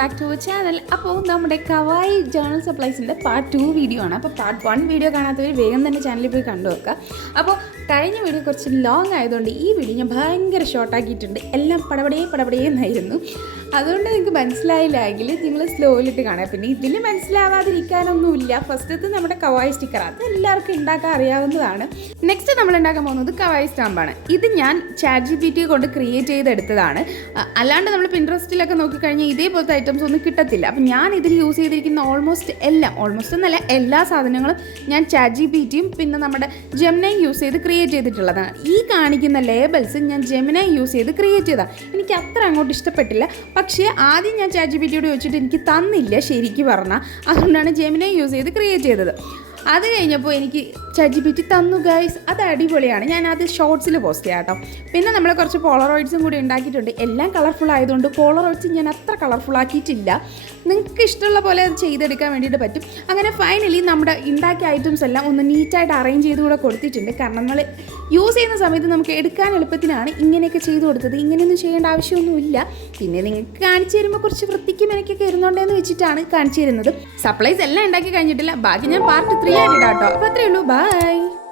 Back to our channel. അപ്പോൾ നമ്മുടെ കവായി ജേണൽ സപ്ലൈസിൻ്റെ പാർട്ട് 2 വീഡിയോ ആണ്. അപ്പോൾ പാർട്ട് 1 വീഡിയോ കാണാത്തവർ വേഗം തന്നെ ചാനലിൽ പോയി കണ്ടു വെക്കുക. അപ്പോൾ കഴിഞ്ഞ വീഡിയോ കുറച്ച് ലോങ് ആയതുകൊണ്ട് ഈ വീഡിയോ ഞാൻ ഭയങ്കര ഷോർട്ടാക്കിയിട്ടുണ്ട്. എല്ലാം പടപടയെന്നായിരുന്നു. അതുകൊണ്ട് നിങ്ങൾക്ക് മനസ്സിലായില്ല എങ്കിൽ നിങ്ങൾ സ്ലോയിലിട്ട് കാണാം. പിന്നെ ഇതിൽ മനസ്സിലാവാതിരിക്കാനൊന്നുമില്ല. ഫസ്റ്റത്തെ നമ്മുടെ കവായി സ്റ്റിക്കർ അത് എല്ലാവർക്കും ഉണ്ടാക്കാൻ അറിയാവുന്നതാണ്. നെക്സ്റ്റ് നമ്മൾ ഉണ്ടാക്കാൻ പോകുന്നത് കവായി സ്റ്റാമ്പാണ്. ഇത് ഞാൻ ChatGPT കൊണ്ട് ക്രിയേറ്റ് ചെയ്തെടുത്തതാണ്. അല്ലാണ്ട് നമ്മൾ പിൻട്രസ്റ്റിലൊക്കെ നോക്കിക്കഴിഞ്ഞാൽ ഇതേപോലത്തെ ഐറ്റംസ് ഒന്നും കിട്ടത്തില്ല. അപ്പം ഞാൻ ഇതിൽ യൂസ് ചെയ്തിരിക്കുന്ന ഓൾമോസ്റ്റ് എന്നല്ല എല്ലാ സാധനങ്ങളും ഞാൻ ChatGPTയും പിന്നെ നമ്മുടെ ജെമിനൈയും യൂസ് ചെയ്ത് ക്രിയേറ്റ് ചെയ്തിട്ടുള്ളതാണ്. ഈ കാണിക്കുന്ന ലേബൽസ് ഞാൻ ജെമിനൈ യൂസ് ചെയ്ത് ക്രിയേറ്റ് ചെയ്തതാണ്. എനിക്ക് അത്ര അങ്ങോട്ട് ഇഷ്ടപ്പെട്ടില്ല. പക്ഷേ ആദ്യം ഞാൻ ChatGPTയോട് ചോദിച്ചിട്ട് എനിക്ക് തന്നില്ല ശരിക്കും പറഞ്ഞാൽ. അതുകൊണ്ടാണ് ജെമിനൈ യൂസ് ചെയ്ത് ക്രിയേറ്റ് ചെയ്തത്. അത് കഴിഞ്ഞപ്പോൾ എനിക്ക് ChatGPT തന്നു ഗൈസ്. അത് അടിപൊളിയാണ്. ഞാൻ അത് ഷോർട്സിൽ പോസ്റ്റ് ചെയ്യാം കേട്ടോ. പിന്നെ നമ്മൾ കുറച്ച് പോളറോയിഡ്സും കൂടി ഉണ്ടാക്കിയിട്ടുണ്ട്. എല്ലാം കളർഫുൾ ആയതുകൊണ്ട് പോളറോയിഡ്സ് ഞാൻ അത്ര കളർഫുൾ ആക്കിയിട്ടില്ല. നിങ്ങൾക്ക് ഇഷ്ടമുള്ള പോലെ അത് ചെയ്തെടുക്കാൻ വേണ്ടിയിട്ട് പറ്റും. അങ്ങനെ ഫൈനലി നമ്മുടെ ഉണ്ടാക്കിയ ഐറ്റംസ് എല്ലാം ഒന്ന് നീറ്റായിട്ട് അറേഞ്ച് ചെയ്ത് കൂടെ കൊടുത്തിട്ടുണ്ട്. കാരണം നമ്മൾ യൂസ് ചെയ്യുന്ന സമയത്ത് നമുക്ക് എടുക്കാൻ എളുപ്പത്തിനാണ് ഇങ്ങനെയൊക്കെ ചെയ്ത് കൊടുത്തത്. ഇങ്ങനെയൊന്നും ചെയ്യേണ്ട ആവശ്യമൊന്നുമില്ല. പിന്നെ നിങ്ങൾക്ക് കാണിച്ചു തരുമ്പോൾ കുറച്ച് വൃത്തിക്കും എനിക്കൊക്കെ ഇരുന്നുകൊണ്ടേന്ന് വെച്ചിട്ടാണ് കാണിച്ചു തരുന്നത്. സപ്ലൈസ് എല്ലാം ഉണ്ടാക്കി കഴിഞ്ഞിട്ടില്ല. ബാക്കി ഞാൻ പാർട്ട് 3 ആയിട്ട് ഇടാം കേട്ടോ. അപ്പോൾ അത്രയേ ഉള്ളൂ. ബൈ.